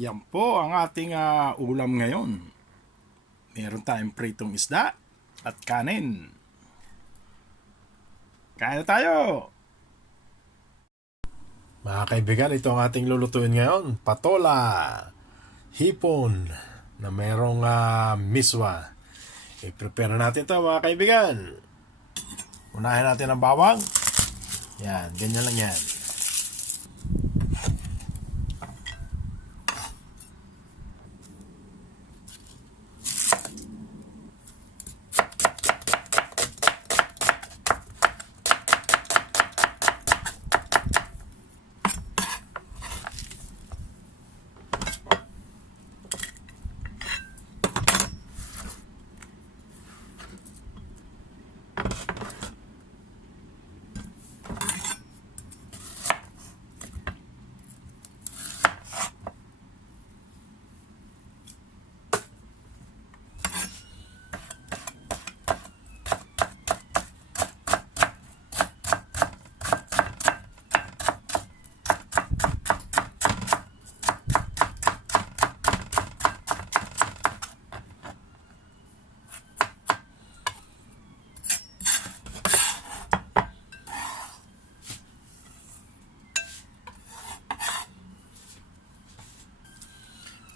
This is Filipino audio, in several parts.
Yan po ang ating ulam ngayon. Meron tayong pritong isda at kanin. Kain na tayo! Mga kaibigan, ito ang ating lulutuin ngayon. Patola, hipon na merong miswa. I-prepare natin ito mga kaibigan. Unahin natin ang bawang. Yan, ganyan lang yan.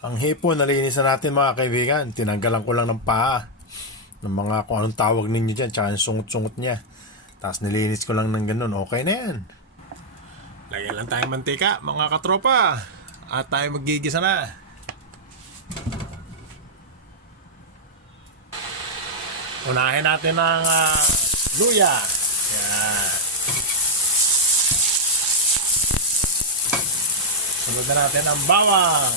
Ang hipon, nalinis na natin mga kaibigan. Tinanggalan ko lang ng paa. Ng mga kung anong tawag ninyo dyan. Tsaka yung sungot-sungot niya. Tapos nilinis ko lang ng ganun. Okay na yan. Lagyan lang tayong mantika mga katropa. At tayo magigisa na. Unahin natin ang luya. Yan. Sunod na natin ang bawang.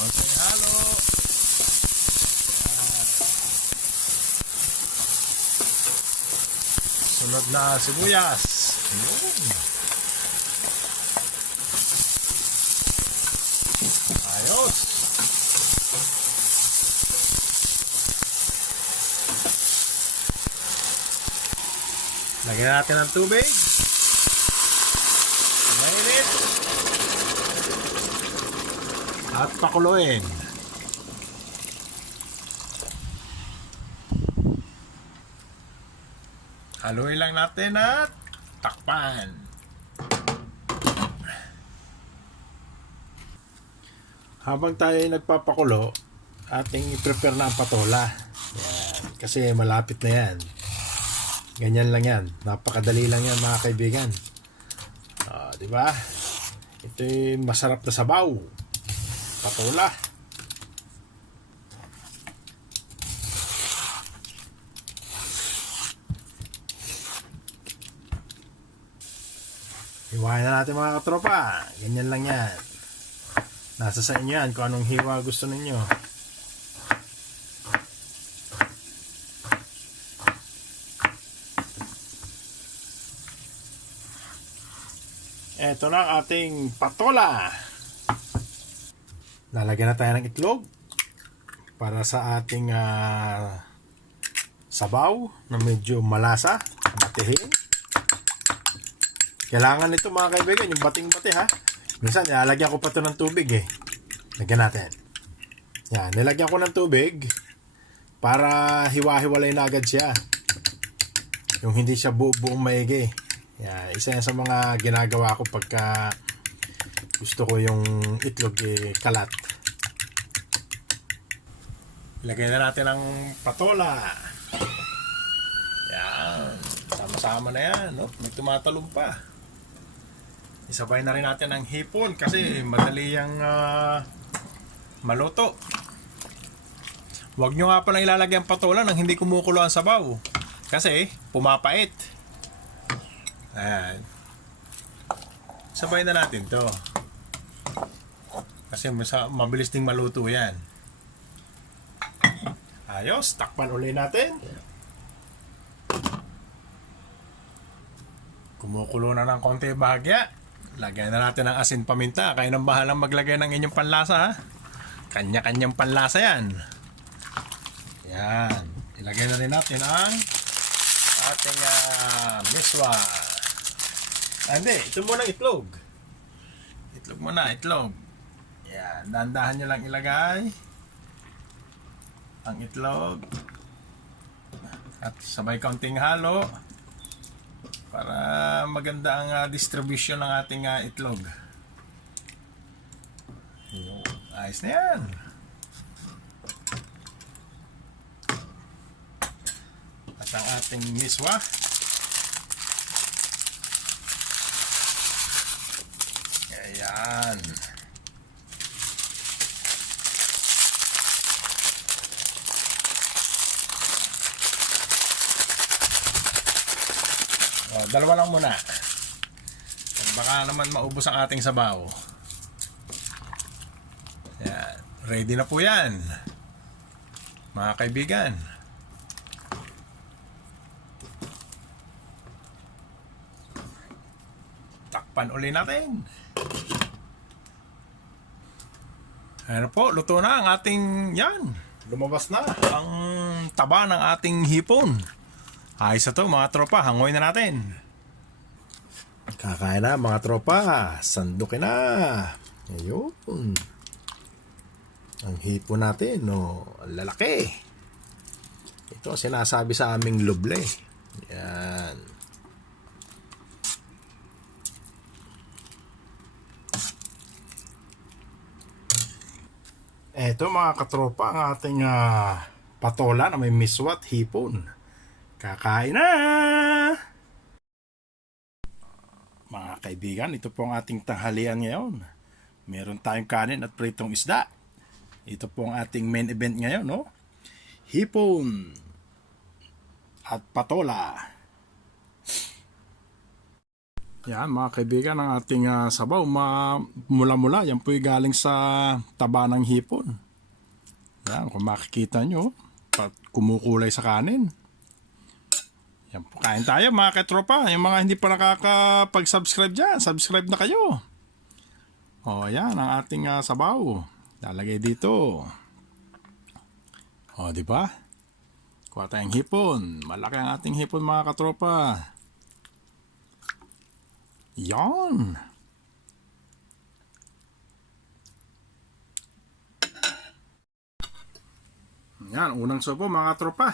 Konting halo. Sunod na sibuyas. Ayos. Lagyan natin ng tubig. Mainit. At pakuluin. Haluin lang natin at takpan. Habang tayo ay nagpapakulo, ating i-prepare na ang patola. Yan. Kasi malapit na yan. Ganyan lang yan. Napakadali lang yan mga kaibigan. Diba? Ito'y masarap na sabaw. Patola. Hiwain na natin mga katropa. Ganyan lang yan. Nasa sa inyo yan kung anong hiwa gusto ninyo. Ito na ang ating patola. Lalagyan na tayo ng itlog para sa ating sabaw na medyo malasa, batihin. Kailangan nito mga kaibigan, yung bating-bati ha. Minsan nilalagyan ko pa ito ng tubig eh. Lagyan natin. Yan, nilagyan ko ng tubig para hiwa-hiwalay na agad siya. Yung hindi siya buong maigi. Yan, isa yan sa mga ginagawa ko pagka gusto ko yung itlog kalat. Ilagay na natin ang patola. Yan. Sama-sama na yan. No? May tumatalong pa. Isabay na rin natin ang hipon kasi madali yung maluto. Huwag nyo nga palang ilalagay ang patola nang hindi kumukulo ang sabaw. Kasi pumapait. Ayan. Sabay na natin to. Kasi mabilis ding maluto yan. Ayos, takpan ulit natin. Kumukulo na ng konti bahagya. Lagyan na natin ng asin paminta. Kayo nang bahalang maglagay ng inyong panlasa ha. Kanya-kanyang panlasa yan. Yan. Ilagay na rin natin ang ating miswa. Hindi, ito muna itlog. Itlog muna, itlog. Yan, dahan-dahan nyo lang ilagay ang itlog. At sabay kaunting halo para maganda ang distribution ng ating itlog. Ayun, ayos na yan. At ang ating miswa. Ayan. O, dalawa lang muna. Baka naman maubos ang ating sabaw. Ayan. Ready na po yan, mga kaibigan. Takpan uli natin. Ano po, luto na ang ating yan. Lumabas na ang taba ng ating hipon. Ayos na to mga tropa, hangoy na natin. Kakain na mga tropa, sandukin na. Ayun. Ang hipon natin, no, lalaki. Ito ang sinasabi sa aming luble. Yan. Eto mga katropa, ang ating patola na may miswat hipon. Kakain na! Mga kaibigan, ito po ang ating tanghalian ngayon. Meron tayong kanin at pritong isda. Ito po ang ating main event ngayon, no? Hipon at patola. Yan mga kaibigan, ang ating sabaw mula-mula. Yan po'y galing sa taba ng hipon. Yan, kung makikita nyo, kumukulay sa kanin. Yan po, kain tayo mga katropa. Yung mga hindi pa nakakapag-subscribe dyan, subscribe na kayo. O yan, ang ating sabaw. Lalagay dito. O, di ba? Kuha tayong hipon. Malaki ang ating hipon mga katropa. Yan. Yan, unang subo mga katropa.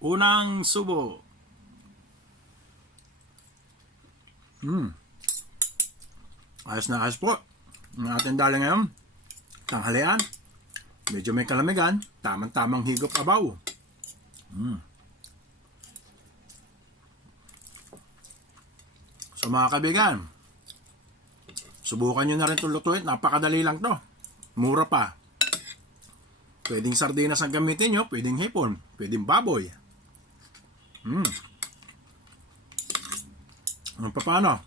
Unang subo. Ayos na ayos po. Ang ating dali ngayon, tanghalian. Medyo may kalamigan. Tamang-tamang higop abaw. So mga kaibigan, subukan nyo na rin itong lutuin. Napakadali lang to. Mura pa. Pwedeng sardinas ang gamitin nyo. Pwedeng hipon. Pwedeng baboy. Ano pa paano?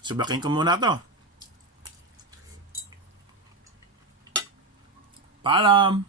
Subakin ko muna to. Paalam!